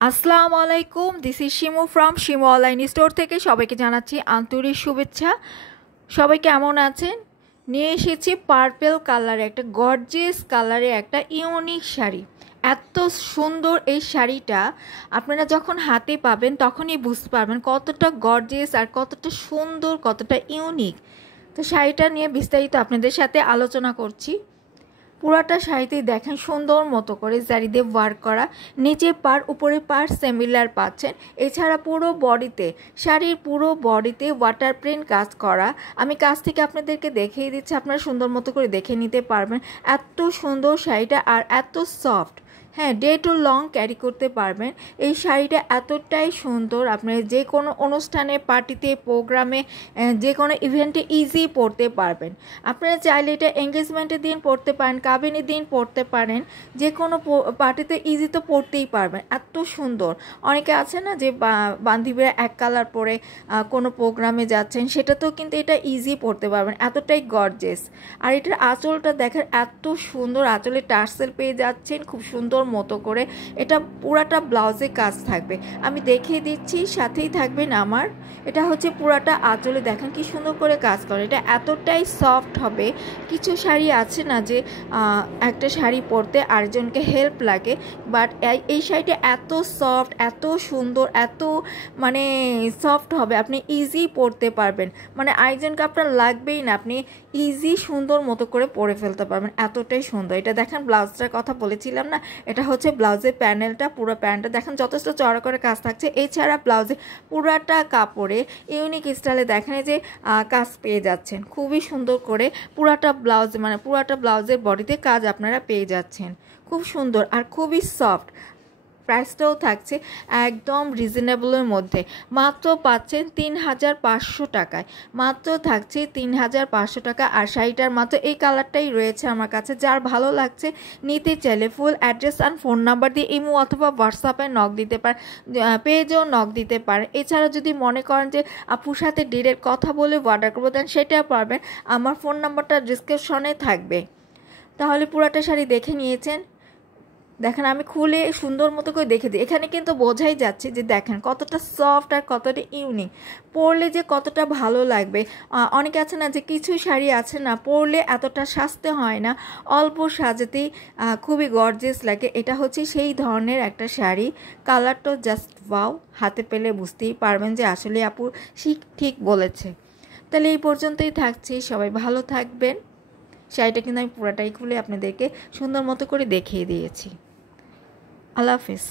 আসসালামু আলাইকুম, this is Shimu from Shimu online store থেকে সবাইকে জানাচ্ছি আন্তরিক শুভেচ্ছা। সবাই কেমন আছেন? নিয়ে এসেছি পার্পেল কালারে একটা গর্জিয়াস কালারে একটা ইউনিক শাড়ি। এত সুন্দর এই শাড়িটা আপনারা যখন হাতে পাবেন তখনই বুঝতে পারবেন কতটা গর্জিয়াস আর কতটা সুন্দর, কতটা ইউনিক। তো শাড়িটা নিয়ে বিস্তারিত আপনাদের সাথে আলোচনা করছি। পুরাটা শাড়িতেই দেখেন সুন্দর মতো করে জারি দিয়ে ওয়ার্ক করা, নিচে পার উপরে পার সিমিলার পাচ্ছেন। এছাড়া পুরো বডিতে, শাড়ির পুরো বডিতে ওয়াটার প্রিন্ট কাজ করা। আমি কাছ থেকে আপনাদেরকে দেখিয়ে দিচ্ছি, আপনারা সুন্দর মতো করে দেখে নিতে পারবেন। এত সুন্দর শাড়িটা আর এত সফট, হ্যাঁ, ডে টু লং ক্যারি করতে পারবেন। এই শাড়িটা এতটাই সুন্দর, আপনার যে কোনো অনুষ্ঠানে, পার্টিতে, প্রোগ্রামে, যে কোনো ইভেন্টে ইজি পরতে পারবেন। আপনারা চাইলে এটা এঙ্গেজমেন্টের দিন পরতে পারেন, কাবিনের দিন পরতে পারেন, যে কোনো পার্টিতে ইজি তো পরতেই পারবেন। এত সুন্দর। অনেকে আছে না যে বান্ধবীরা এক কালার পরে কোনো প্রোগ্রামে যাচ্ছেন, সেটাতেও কিন্তু এটা ইজি পরতে পারবেন, এতটাই গর্জেস। আর এটার আঁচলটা দেখেন এত সুন্দর, আঁচলে টার্সেল পেয়ে যাচ্ছেন খুব সুন্দর মতো করে। এটা পুরাটা ব্লাউজে কাজ থাকবে, আমি দেখিয়ে দিচ্ছি, সাথেই থাকবেন আমার। এটা হচ্ছে পুরাটা আঁচলে দেখেন কি সুন্দর করে কাজ করে। এটা এতটাই সফট হবে। কিছু শাড়ি আছে না যে একটা শাড়ি পরতে আরেকজনকে হেল্প লাগে, বাট এই শাড়িটা এত সফট, এত সুন্দর, এত মানে সফট হবে, আপনি ইজি পরতে পারবেন, মানে আরেকজনকে আপনার লাগবেই না, আপনি ইজি সুন্দর মতো করে পরে ফেলতে পারবেন, এতটাই সুন্দর। এটা দেখেন ব্লাউজটার কথা বলেছিলাম না, এটা হচ্ছে ব্লাউজের প্যানেলটা, পুরো প্যান্টটা দেখেন যথেষ্ট চড়া করে কাজ থাকছে। এছাড়া ব্লাউজে পুরাটা কাপড়ে ইউনিক স্টাইলে দেখেন যে কাজ পেয়ে যাচ্ছেন খুবই সুন্দর করে। পুরাটা ব্লাউজ, মানে পুরাটা ব্লাউজের বডিতে কাজ আপনারা পেয়ে যাচ্ছেন, খুব সুন্দর আর খুবই সফট। প্রাইসটাও থাকছে একদম রিজনেবলের মধ্যে, মাত্র পাচ্ছেন ৩,৫০০ টাকায়, মাত্র থাকছে ৩,৫০০ টাকা। আর শাড়িটার মাত্র এই কালারটাই রয়েছে আমার কাছে। যার ভালো লাগছে নিতে চাইলে full address and phone number দিয়ে ইমো অথবা হোয়াটসঅ্যাপে নক দিতে পারেন, পেজেও নক দিতে পারেন। এছাড়া যদি মনে করেন যে আপুর সাথে ডিরেক্ট কথা বলে অর্ডার করবো, দেন সেটাও পারবেন, আমার ফোন নাম্বারটা ডিসক্রিপশনে থাকবে। তাহলে পুরাটা শাড়ি দেখে নিয়েছেন, দেখেন আমি খুলে সুন্দর মতো করে দেখে দিই। এখানে কিন্তু বোঝাই যাচ্ছে যে দেখেন কতটা সফট আর কতটা ইউনিক, পরলে যে কতটা ভালো লাগবে। অনেকে আছে না যে কিছু শাড়ি আছে না পরলে এতটা সাজতে হয় না, অল্প সাজাতেই খুবই গর্জিয়াস লাগে। এটা হচ্ছে সেই ধরনের একটা শাড়ি। কালারটা জাস্ট ওয়াও, হাতে পেলে বুঝতেই পারবেন যে আসলে আপু ঠিক বলেছে। তাহলে এই পর্যন্তই থাকছে, সবাই ভালো থাকবেন। শাড়িটা কিন্তু আমি পুরাটাই খুলে আপনাদেরকে সুন্দর মতো করে দেখিয়ে দিয়েছি। আল্লাহ হাফিজ।